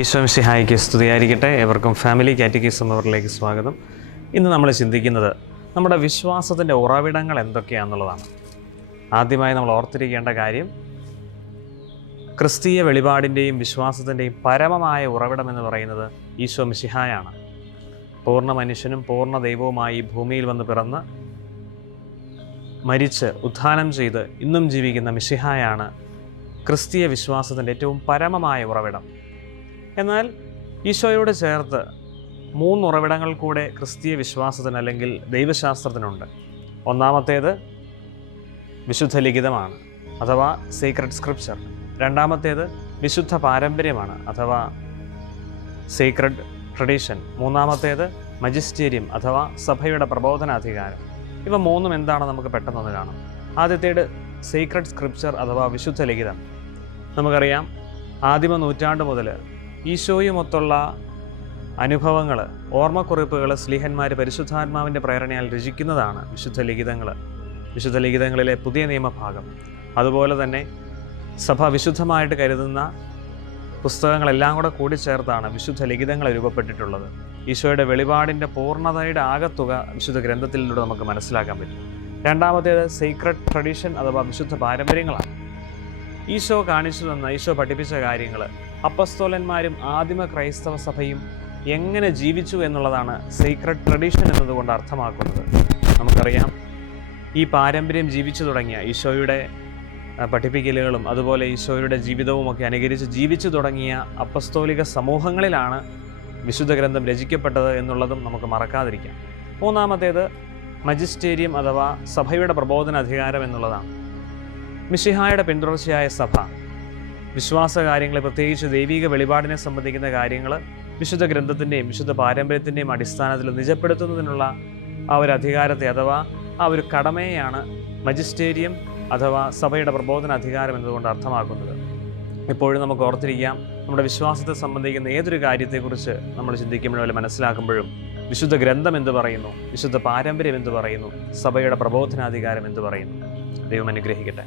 ഈശോ മിശിഹായ്ക്ക് സ്തുതിയായിരിക്കട്ടെ. ഏവർക്കും ഫാമിലി കാറ്റഗിസം അവറിലേക്ക് സ്വാഗതം. ഇന്ന് നമ്മൾ ചിന്തിക്കുന്നത് നമ്മുടെ വിശ്വാസത്തിൻ്റെ ഉറവിടങ്ങൾ എന്തൊക്കെയാണെന്നുള്ളതാണ്. ആദ്യമായി നമ്മൾ ഓർത്തിരിക്കേണ്ട കാര്യം, ക്രിസ്തീയ വെളിപാടിൻ്റെയും വിശ്വാസത്തിൻ്റെയും പരമമായ ഉറവിടമെന്ന് പറയുന്നത് ഈശോ മിശിഹായാണ്. പൂർണ്ണ മനുഷ്യനും പൂർണ്ണ ദൈവവുമായി ഭൂമിയിൽ വന്ന് പിറന്ന് മരിച്ച് ഉത്ഥാനം ചെയ്ത് ഇന്നും ജീവിക്കുന്ന മിശിഹായാണ് ക്രിസ്തീയ വിശ്വാസത്തിൻ്റെ ഏറ്റവും പരമമായ ഉറവിടം. എന്നാൽ ഈശോയോട് ചേർത്ത് 3 ഉറവിടങ്ങൾ കൂടെ ക്രിസ്തീയ വിശ്വാസത്തിന് അല്ലെങ്കിൽ ദൈവശാസ്ത്രത്തിനുണ്ട്. ഒന്നാമത്തേത് വിശുദ്ധ ലിഖിതമാണ്, അഥവാ സീക്രട്ട് സ്ക്രിപ്ചർ. രണ്ടാമത്തേത് വിശുദ്ധ പാരമ്പര്യമാണ്, അഥവാ സീക്രട്ട് ട്രഡീഷൻ. മൂന്നാമത്തേത് മജിസ്റ്റീരിയം, അഥവാ സഭയുടെ പ്രബോധനാധികാരം. ഇവ 3 എന്താണെന്ന് നമുക്ക് പെട്ടെന്നൊന്ന് കാണാം. ആദ്യത്തേത് സീക്രട്ട് സ്ക്രിപ്ചർ അഥവാ വിശുദ്ധ ലിഖിതം. നമുക്കറിയാം, ആദിമ നൂറ്റാണ്ട് മുതൽ ഈശോയുമൊത്തുള്ള അനുഭവങ്ങൾ, ഓർമ്മക്കുറിപ്പുകൾ ശ്ലീഹന്മാർ പരിശുദ്ധാത്മാവിൻ്റെ പ്രേരണയാൽ രചിക്കുന്നതാണ് വിശുദ്ധ ലിഖിതങ്ങൾ, വിശുദ്ധ ലിഖിതങ്ങളിലെ പുതിയ നിയമഭാഗം. അതുപോലെ തന്നെ സഭ വിശുദ്ധമായിട്ട് കരുതുന്ന പുസ്തകങ്ങളെല്ലാം കൂടെ കൂടിച്ചേർത്താണ് വിശുദ്ധ ലിഖിതങ്ങൾ രൂപപ്പെട്ടിട്ടുള്ളത്. ഈശോയുടെ വെളിപാടിൻ്റെ പൂർണ്ണതയുടെ ആകത്തുക വിശുദ്ധ ഗ്രന്ഥത്തിലൂടെ നമുക്ക് മനസ്സിലാക്കാൻ പറ്റും. രണ്ടാമത്തേത് സീക്രട്ട് ട്രഡീഷൻ അഥവാ വിശുദ്ധ പാരമ്പര്യങ്ങളാണ്. ഈശോ കാണിച്ചു തന്ന, ഈശോ പഠിപ്പിച്ച കാര്യങ്ങൾ അപ്പസ്തോലന്മാരും ആദിമ ക്രൈസ്തവ സഭയും എങ്ങനെ ജീവിച്ചു എന്നുള്ളതാണ് സീക്രട്ട് ട്രഡീഷൻ എന്നതുകൊണ്ട് അർത്ഥമാക്കുന്നത്. നമുക്കറിയാം, ഈ പാരമ്പര്യം ജീവിച്ചു തുടങ്ങിയ ഈശോയുടെ പഠിപ്പിക്കലുകളും അതുപോലെ ഈശോയുടെ ജീവിതവുമൊക്കെ അനുകരിച്ച് ജീവിച്ചു തുടങ്ങിയ അപ്പസ്തോലിക സമൂഹങ്ങളിലാണ് വിശുദ്ധ ഗ്രന്ഥം രചിക്കപ്പെട്ടത് എന്നുള്ളതും നമുക്ക് മറക്കാതിരിക്കാം. മൂന്നാമത്തേത് മജിസ്റ്റേരിയം അഥവാ സഭയുടെ പ്രബോധന അധികാരം എന്നുള്ളതാണ്. മിശിഹായുടെ പിന്തുടർച്ചയായ സഭ വിശ്വാസ കാര്യങ്ങളെ, പ്രത്യേകിച്ച് ദൈവിക വെളിപാടിനെ സംബന്ധിക്കുന്ന കാര്യങ്ങൾ വിശുദ്ധ ഗ്രന്ഥത്തിൻ്റെയും വിശുദ്ധ പാരമ്പര്യത്തിൻ്റെയും അടിസ്ഥാനത്തിൽ നിജപ്പെടുത്തുന്നതിനുള്ള ആ ഒരു അധികാരത്തെ അഥവാ ആ ഒരു കടമയെയാണ് മജിസ്റ്റേരിയം അഥവാ സഭയുടെ പ്രബോധന അധികാരം എന്നതുകൊണ്ട് അർത്ഥമാക്കുന്നത്. എപ്പോഴും നമുക്ക് ഓർത്തിരിക്കാം, നമ്മുടെ വിശ്വാസത്തെ സംബന്ധിക്കുന്ന ഏതൊരു കാര്യത്തെക്കുറിച്ച് നമ്മൾ ചിന്തിക്കുമ്പോഴും അല്ലെങ്കിൽ മനസ്സിലാക്കുമ്പോഴും വിശുദ്ധ ഗ്രന്ഥം എന്ത് പറയുന്നു, വിശുദ്ധ പാരമ്പര്യം എന്ത് പറയുന്നു, സഭയുടെ പ്രബോധനാധികാരം എന്ത് പറയുന്നു. ദൈവം അനുഗ്രഹിക്കട്ടെ.